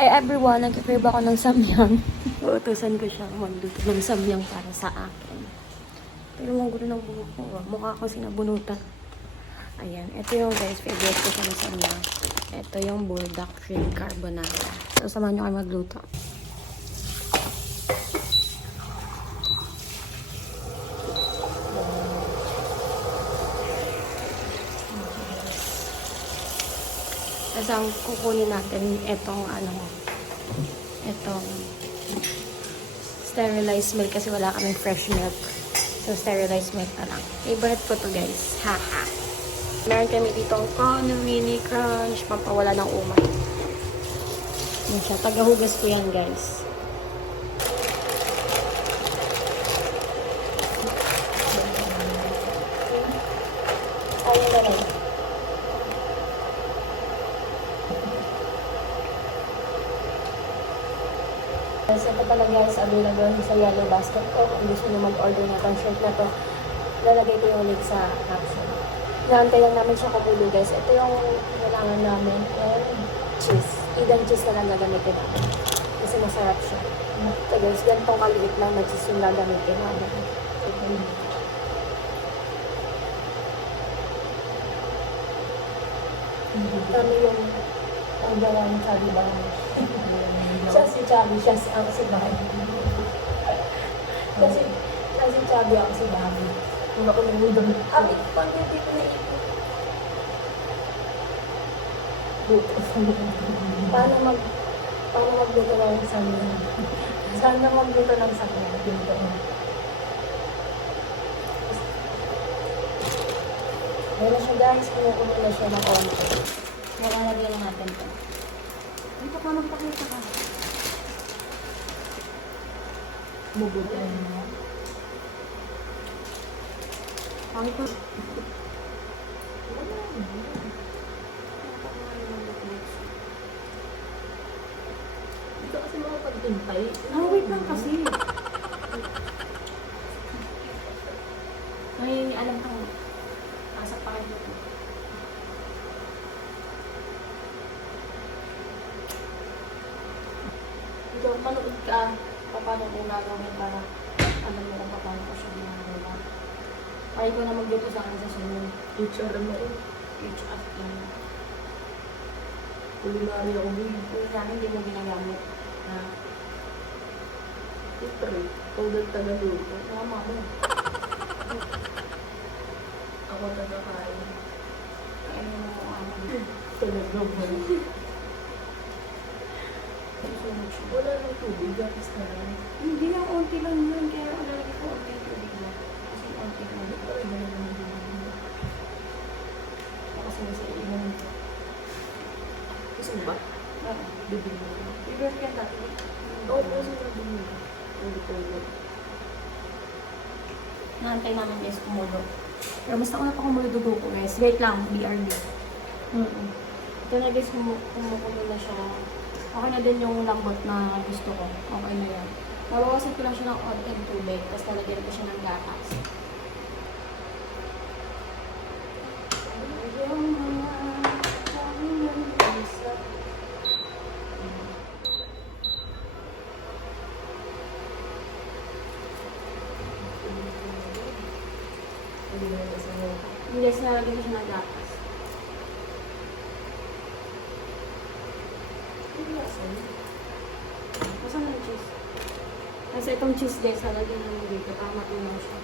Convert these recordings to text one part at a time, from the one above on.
Ay, everyone, nag-crave ako ng samyang. Uutusan ko siya magluto ng samyang para sa akin. Pero ang gulo ng buhok ko. Mukha ko sinabunutan. Ayan. Ito yung guys, favorite ko siya ng samyang. Ito yung bulldog cream carbonara. So, samahan nyo kayo magluto. Tapos ang kukunin natin itong itong sterilized milk kasi wala kaming fresh milk. So, sterilized milk na lang. Favorite ko to guys. Haha. Meron kami ditong Kano Mini Crunch. Pampawala ng umay. Yan siya. Tagahugas ko yan guys. Ayun na rin. Ito pala guys, available sa Yellow Basket ko. Kung gusto nyo mag-order na itong shirt na to, lalagay ko yung link sa caption. Naantay lang namin siya kumulo guys. Ito yung kailangan namin and cheese. Hidden cheese na lang gagamitin namin. Kasi masarap siya. Ito guys, ganitong kaliit lang na cheese yung gagamitin namin. Kami yung ang gawa ng Chubby Bahay. Siya si Chubby, siya ang si Bahay. Kasi siya si Chubby, ako si Bahay. Kung ako nangudong, abi, pang hindi ko naipon. Paano magluto ng samyang? Sana magluto ng samyang. Dito. Meron siya guys, kumukulo na siya ng onte. Nakalagyan na natin ito. Dito ka magpakita ka. Mubutan mo. Pangit ko. Dito kasi mga pagtintay. Wait lang kasi. May alam kang nasa pakit mo. Ito, manood ka paano ko nagawin para alam mo kung paano ko siya ginagawa. Kaya ko na magluto sa akin sa sunod. HR mo eh. HR lang. Culinary ako din. Kulinary hindi mo ginagamit na Ipre. Total tagaluto. tama mo. Ako tagakain. Kaya mo na kung ano. Talaga ba? Wala nang tubig. Gapis na lang. Hindi lang, onti lang yun. Kaya lalagay ko onti yung tubig mo. Kasi onti lang. Kasi nasa iwan. Gusto mo ba? Bibig mo. Bibig yan dati. Oo, gusto mo bibig mo. Hindi ko yun. Naantay namin guys kumulo. Pero mas nauna pa kumulo dugo ko guys. Wait lang, BRB. Ito na guys, kumukulo na siya. Okay na din yung lambot na gusto ko. Okay na yan. Nabawasan ko lang siya ng konting tubig. Tapos nalagyan ko siya ng gatas. Hindi, nalagyan ko siya ng gatas. Masama yung cheese. Kasi itong cheese guys, halagyan naman dito para matunaw siya.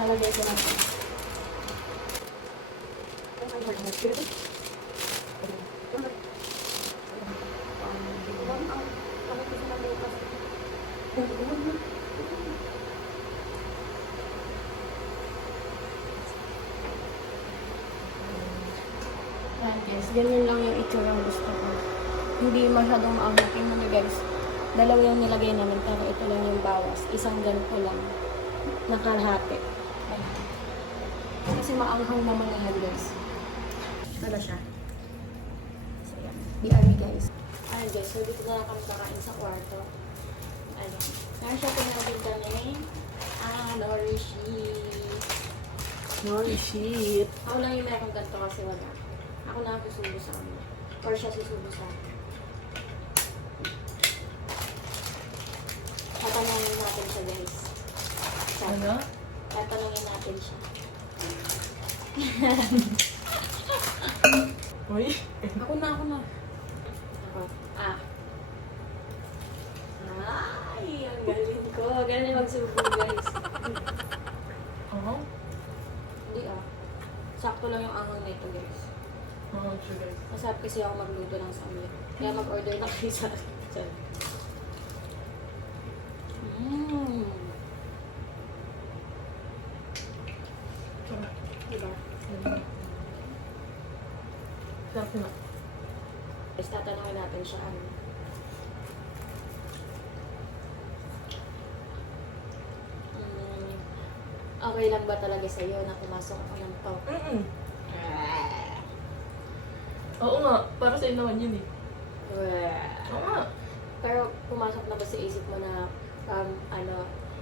Halagyan ko na ito. Ayan guys, ganyan lang yung itsura ang gusto ko. Hindi masyadong maangking na guys. Dalawa yung nilagay namin pero ito lang yung bawas. Isang ganito lang. Nakalahati. Kasi maanghang naman yan guys. Wala siya. So yan. BRB guys. Ayan guys, so dito na lang kami kakain sa kwarto. Ayan. Meron siya pinagin kami. Norishi. Norishi. Ako lang yung meron ganito kasi wala. Ako lang gusto sa kanya. Or siya susubo sa akin. Tatanungin natin siya, guys. Ano? Tatanungin natin siya. Uy. Ako na. Ako. Ay, ang galing ko. Galing magsubo, guys. Oo. Hindi sakto lang yung angang nito, guys. Oo, sure guys. Masarap kasi ako magluto ng samyang. Kaya mag-order na kayo sa akin. Diba? Sarap na. Guys, tatanungin natin siya ano. Okay lang ba talaga sa'yo na pumasok ako ng to? Oo nga, para sa'yo naman yun eh. Oo nga. Pero pumasok na ba sa isip mo na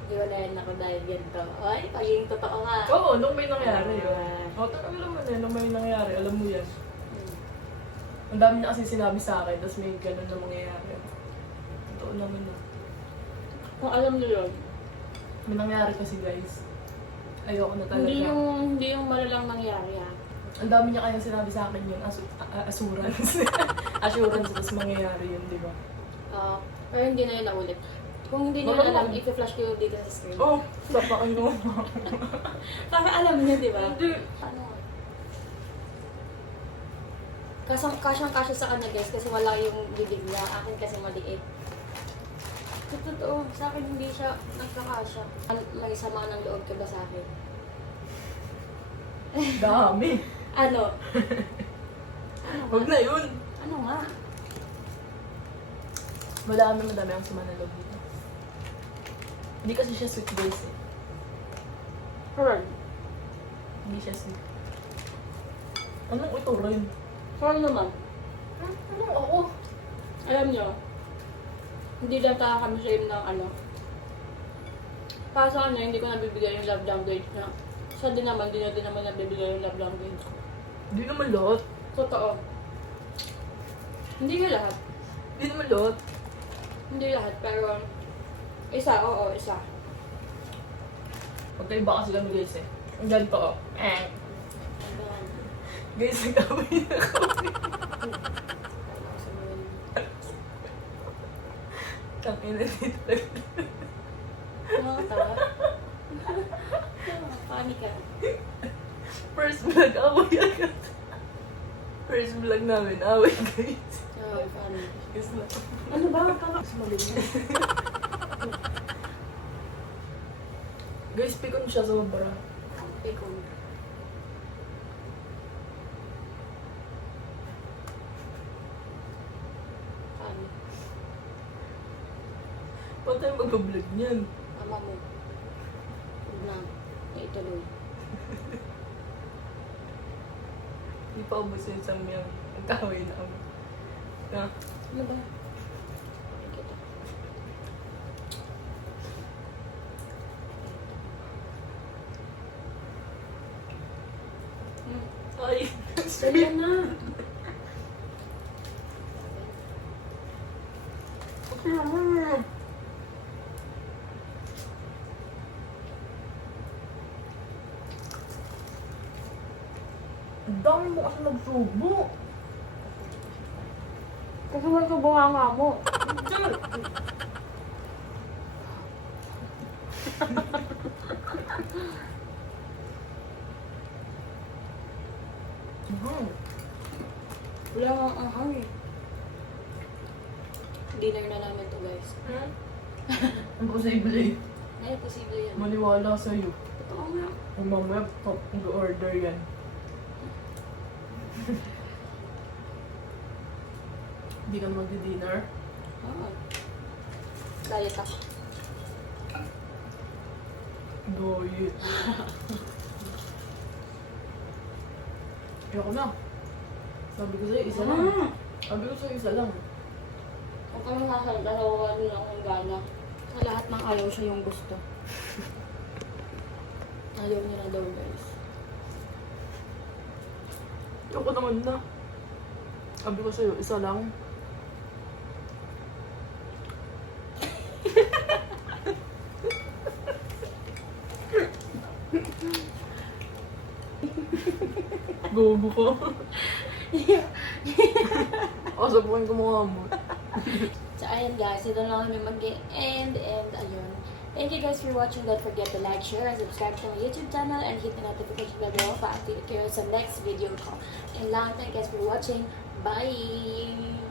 iwalayan ako dahil ganito? Ay, pagiging totoo nga. Oo, nung may nangyari yun. Oo, talaga naman eh, nung may nangyari, alam mo yan. Ang dami niya kasi sinabi sa akin, tapos may ganun na mangyayari. Totoo naman na. Kung alam niyo yun, May nangyari kasi guys. Ayoko na talaga. hindi yung malalang nangyari Ang dami niya kayang sinabi sa akin yun, assurance. Assurance, tapos mangyayari yun, di ba? Pero hindi na yun naulit. Kung hindi niyo Baka alam, naman. i-flash ko dito sa screen. Oh, sapakan mo. Para alam niyo, di ba? Hindi. Ano? Kasyang-kasya sa kanya, guys, kasi wala yung bibig niya. Akin kasi maliit. Totoo, sa akin hindi siya nagkakasya. May sama ng loob ka ba sa akin? Dami. Ano? Ano Huwag nga? na yun. Ano nga? Wala naman madami ang sumanalog dito. Hindi kasi siya sweet guys eh. Pearl. Hindi siya sweet. Anong ito rin? Pearl naman. Anong ako? Alam niyo, hindi lang taka kami sa ng ano. Para sa kanya, hindi ko nabibigay yung love language na. Siya din naman, din naman nabibigay yung love language ko. Hindi naman lahat. Totoo. Hindi nga lahat. Hindi naman lahat. Hindi lahat, pero isa, oo, isa. Magkaiba kasi kami guys eh. Ang ganito oh. Ayan. Guys, nagkamay na kami. Tangina dito. Nakakatawa. Funny ka. First vlog, away agad. First vlog namin, away guys. Oo, funny. Guys na. Ano ba? Kakasumalin mo. Guys, pikon siya sobra. Ikaw. Funny. Paano tayo mag-vlog niyan? Ama mo. Huwag na. Ituloy. Hindi pa ubos yung samyang. Ang kaway na kami. Na, Ano ba? Kita. ay. Dali na. Ang dami mo kasi nagsubo. Kasi wala ka bunganga mo. Wala nga ang ahang eh. Dinner na namin to, guys. Ang posible eh. Ay, posible yan. Maniwala sa'yo. Oo nga. Ang mamaya, mag-order yan. Hindi ka na magdi-dinner? Oo. Diet ako. Diet. Ayoko na. Sabi ko sa'yo, isa lang. Sabi ko sa'yo, isa lang. Huwag kami nasa dalawa lang ang gana. Sa lahat ng ayaw siya yung gusto. Ayaw niya na daw, guys. Ayoko naman na. Sabi ko sa'yo, isa lang. Gogo ko. Kasabukan ko mukha mo. So, ayun guys, ito lang kami mag-end and ayun. Thank you guys for watching. Don't forget to like, share, and subscribe to my YouTube channel and hit the notification bell para update kayo sa next video ko. And lang, thank you guys for watching. Bye!